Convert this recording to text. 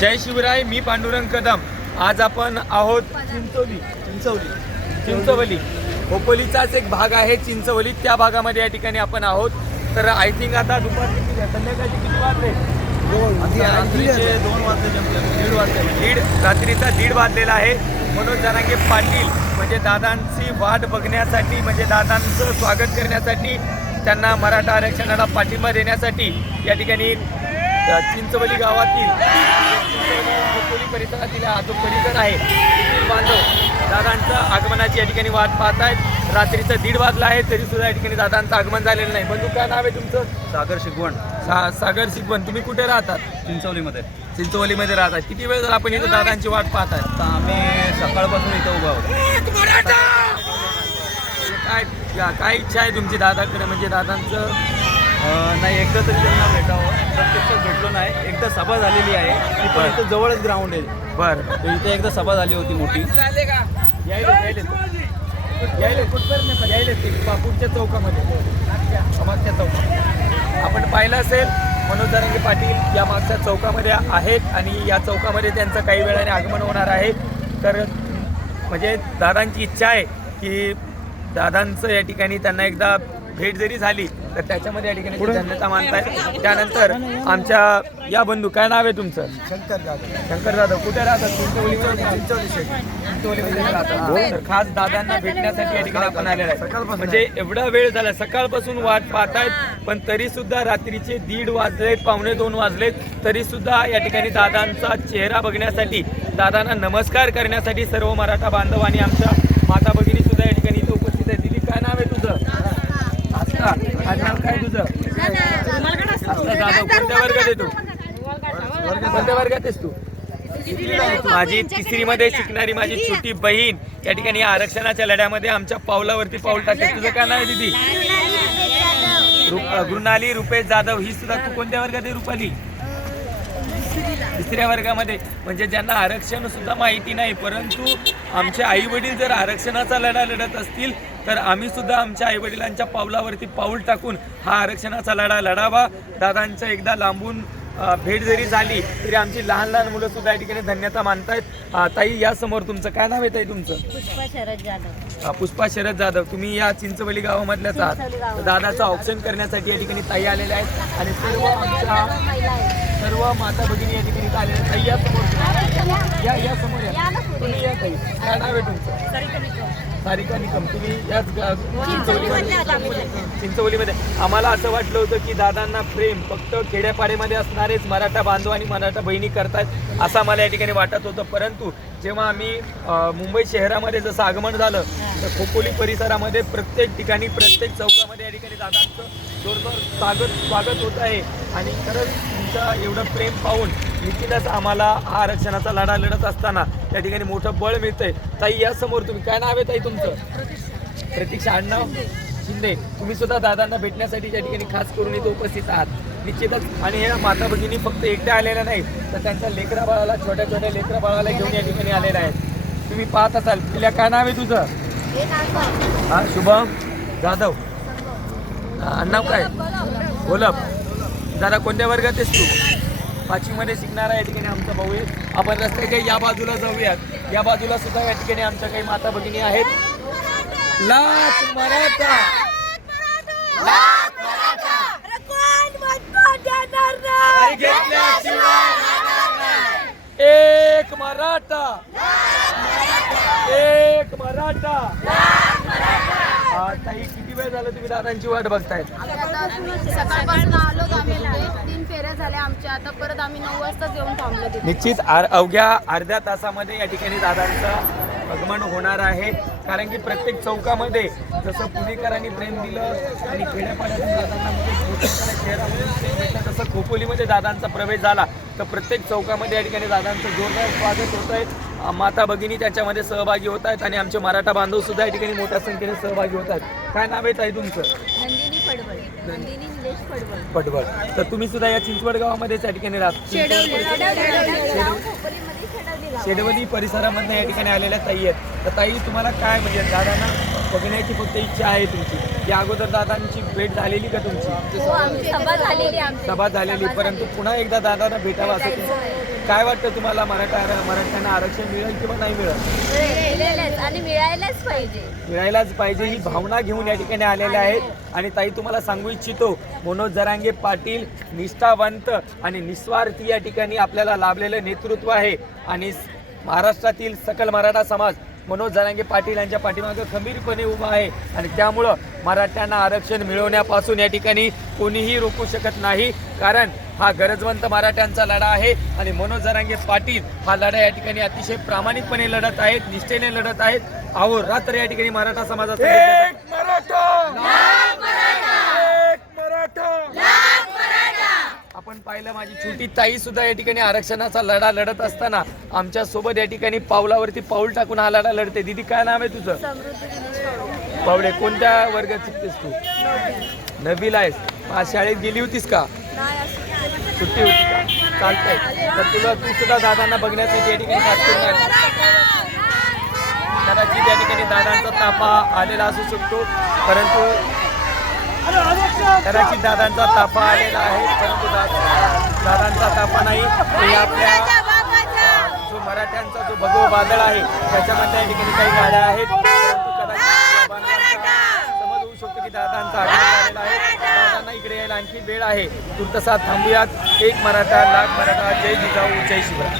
जय शिवराय मी पांडुरंग कदम. आज आपण आहोत चिंचोली चिंचवली चिंचवली खोपोलीचाच एक भाग आहे चिंचवली त्या भागामध्ये या ठिकाणी आपण आहोत. तर आय थिंक आता दुपारची किती? संध्याकाळची किती वाजले? रात्रीचे दोन वाजले दीड वाजले. दीड रात्रीचा दीड वाजलेला आहे. मनोज जरांगे पाटील म्हणजे दादांची वाट बघण्यासाठी म्हणजे दादांचं स्वागत करण्यासाठी त्यांना मराठा आरक्षणाला पाठिंबा देण्यासाठी या ठिकाणी चिंचवली गावातील चिंचवली खोपोली परिसरातील हा जो परिसर आहे तेथील बांधव दादांचं आगमनाची या ठिकाणी वाट पाहत आहेत रात्रीचं दीड वाजला आहे तरी सुद्धा या ठिकाणी दादांचं आगमन झालेलं नाही. बंधू काय नाव आहे तुमचं? सागर शिकवण सा सागर सिकवन तुम्ही कुठे राहतात? चिंचवलीमध्ये. चिंचवलीमध्ये राहतात. किती वेळ झाला आपण इथं दादांची वाट पाहत आता आम्ही सकाळपासून इथं उभा आहोत. काय काय इच्छा आहे तुमची दादाकडे? म्हणजे दादांचं नाही एकदा तरी त्यांना भेटावं. प्रत्यक्षात भेटलो नाही. एकदा सभा झालेली आहे. ती पण इथं जवळच ग्राउंड आहे. बरं. तर इथे एकदा सभा झाली होती मोठी. यायले यायले. यायले कुठपर्यंत यायले ते बापूरच्या चौकामध्ये. मागच्या चौकात आपण पाहिलं असेल मनोज दारंगे पाटील या मागच्या चौकामध्ये आहेत आणि या चौकामध्ये त्यांचं काही वेळाने आगमन होणार आहे. तर म्हणजे दादांची इच्छा आहे की दादांचं या ठिकाणी त्यांना एकदा भेट जरी झाली तर त्याच्यामध्ये या ठिकाणी धन्यता मानतायत त्यानंतर आमच्या या बंधू काय नाव आहे तुमचं? शंकर जाधव. शंकर जाधव. कुठे राहतात? तर खास दादांना भेटण्यासाठी या ठिकाणी आपण आलेलो आहे. म्हणजे एवढा वेळ झाला सकाळपासून वाट पाहतायत पण तरी सुद्धा रात्रीचे दीड वाजलेत पावणे दोन वाजलेत तरी सुद्धा या ठिकाणी दादांचा चेहरा बघण्यासाठी दादांना नमस्कार करण्यासाठी सर्व मराठा बांधव आणि आमच्या माता भगिनी सुद्धा या ठिकाणी इथे उपस्थित आहे दिदी काय नाव आहे तुझं आस्था आडनाव काय तुझं आस्था जाधव कोणत्या वर्गात तू कोणत्या वर्गात आहेस तू माझी तिसरी मध्ये शिकणारी माझी छोटी बहीण या ठिकाणी या आरक्षणाच्या लढ्यामध्ये आमच्या पावलावरती पाऊल टाकते. तुझं काय नाव आहे दिदी? गृणाली रुपेश जाधव. ही सुद्धा तू कोणत्या वर्गात आहे रुपाली? तिसऱ्या वर्गामध्ये. म्हणजे ज्यांना आरक्षण सुद्धा माहिती नाही परंतु आमचे आई वडील जर आरक्षणाचा लढा लढत असतील तर आम्ही सुद्धा आमच्या आई वडिलांच्या पावलावरती पाऊल टाकून हा आरक्षणाचा लढा लढावा. दादांचं एकदा लांबून भेट जरी झाली तरी आमची लहान लहान मुलं सुद्धा या ठिकाणी धन्यता मानतायत. ताई या समोर तुमचं काय नाव आहे ताई तुमचं? पुष्पा शरद जाधव. पुष्पा शरद जाधव. तुम्ही या चिंचवली गावामधल्याच आहात. दादाचं ऑप्शन करण्यासाठी या ठिकाणी ताई आलेल्या आहेत. आणि सर्व आमच्या. सर्व माता भगिनी या ठिकाणी आलेल्या आहेत. ताई या. समोर या या. समोर या. तुम्ही या ताई. काय नाव आहे तुमचं? सारिका याच चिंचवलीमध्ये आम्हाला असं वाटलं होतं की दादांना प्रेम फक्त खेड्यापाड्यामध्ये असणारेच मराठा बांधव आणि मराठा बहिणी करतात असं आम्हाला या ठिकाणी वाटत होतं. परंतु जेव्हा आम्ही मुंबई शहरामध्ये जसं आगमन झालं तर खोपोली परिसरामध्ये प्रत्येक ठिकाणी प्रत्येक चौकामध्ये या ठिकाणी दादांचं जोरदार स्वागत स्वागत होत आहे. आणि खरंच तुमचं एवढं प्रेम पाहून निश्चितच आम्हाला हा आरक्षणाचा लढा लढत असताना त्या ठिकाणी मोठं बळ मिळतंय. ताई या समोर तुम्ही काय नाव आहे ताई तुमचं? प्रतीक्षा आडनाव शिंदे. तुम्ही सुद्धा दादांना भेटण्यासाठी त्या ठिकाणी खास करून इथे उपस्थित आहात. निश्चितच आणि ह्या माता भगिनी फक्त एकट्या आलेल्या नाही तर त्यांच्या लेकरा बाळाला छोट्या छोट्या लेकरा बाळाला घेऊन या ठिकाणी आलेल्या आहेत. तुम्ही पाहत असाल तिला काय नाव आहे तुझं? हा शुभम जाधव. नाव काय? बोलप दादा कोणत्या वर्गात आहेस तू? पाचवीमध्ये शिकणारा या ठिकाणी आमचा भाऊ आहे. आपण रस्त्याच्या या बाजूला जाऊयात. या बाजूला सुद्धा या ठिकाणी आमच्या काही माता भगिनी आहेत. लाच मराठा! एक मराठा! एक मराठा! हा, ताई किती वेळ झालं तुम्ही दादांची वाट बघतायत? सकाळपासून आलो आम्ही इथे. तीन फेऱ्या झाल्या आमच्या. आता परत आम्ही नऊ वाजताच येऊन थांबलो तिथे. निश्चित आर अवघ्या अर्ध्या तासामध्ये या ठिकाणी दादांचं आगमन होणार आहे. कारण की प्रत्येक चौकामध्ये जसं पुणेकरांनी प्रेम दिलं आणि खेड्यापाड्यातून दादांना म्हणजे प्रेम भेटलं तसं खोपोलीमध्ये दादांचा प्रवेश झाला. तर प्रत्येक चौकामध्ये या ठिकाणी दादांचं जोरदार स्वागत होत आहे माता भगिनी त्याच्यामध्ये सहभागी होत आहेत आणि आमचे मराठा बांधव सुद्धा या ठिकाणी मोठ्या संख्येने सहभागी होत आहेत. काय नाव आहे ताई तुमचं? नंदिनी फडवळ नंदिनी निलेश फडवळ पटवळ तर तुम्ही सुद्धा या चिंचवड गावामध्येच या ठिकाणी राहता. खोपोलीमध्ये शेडवली. गाव. शेडवली परिसरामधनं या ठिकाणी आलेल्या ताई आहेत. तर ताई तुम्हाला काय म्हणजे दादांना बघण्याची फक्त इच्छा आहे तुमची? या अगोदर दादांची भेट झालेली का तुमची? हो, आमची सभा झालेली आमची. सभा झालेली परंतु पुन्हा एकदा दादांना भेटावं असं तुमचं काय वाटतं तुम्हाला मराठा मराठ्यांना आरक्षण मिळेल किंवा नाही मिळेल? मिळेलच आणि मिळायलाच पाहिजे. मिळायलाच पाहिजे ही भावना घेऊन या ठिकाणी आलेल्या आहेत. आणि ताई तुम्हाला सांगू इच्छितो मनोज जरांगे पाटील निष्ठावंत आणि निस्वार्थी या ठिकाणी आपल्याला लाभलेलं नेतृत्व आहे. आणि स- महाराष्ट्रातील सकल मराठा समाज मनोज जरांगे पाटील यांच्या पाठीमागं खंबीरपणे उभा आहे. आणि त्यामुळं मराठ्यांना आरक्षण मिळवण्यापासून या ठिकाणी कोणीही रोखू शकत नाही. कारण हा गरजवंत मराठ्यांचा लढा आहे आणि मनोज जरांगे पाटील हा लढा या ठिकाणी अतिशय प्रामाणिकपणे लढत आहेत निष्ठेने लढत आहेत. अहो रात्र या ठिकाणी मराठा समाजाचा मराठा! आपण पाहिलं माझी छोटी ताई सुद्धा या ठिकाणी आरक्षणाचा लढा लढत असताना आमच्यासोबत या ठिकाणी पावलावरती पाऊल टाकून हा लढा लढते. दिदी काय नाव आहे तुझं? समृद्धी पावडे कोणत्या वर्गात शिकतेस तू? नववीला आहेस. आज शाळेत गेली होतीस का? सुट्टी होती का? चालतंय. तर तुला तू सुद्धा दादांना बघण्यासाठी या ठिकाणी खास करून कदाचित या ठिकाणी दादांचा तापा आलेला असू शकतो. परंतु कदाचित दादांचा ताफा आलेला आहे परंतु दादांचा ताफा नाही. हे आपल्या जो मराठ्यांचा जो भगव बादळ आहे त्याच्यामध्ये या ठिकाणी काही गाड्या आहेत. परंतु कदाचित समज होऊ शकतो की दादांचा आहे. दादांना इकडे यायला आणखी वेळ आहे. तुर्तसा थांबूयात. एक मराठा लाख मराठा. जय जिजाऊ जय शिवराय.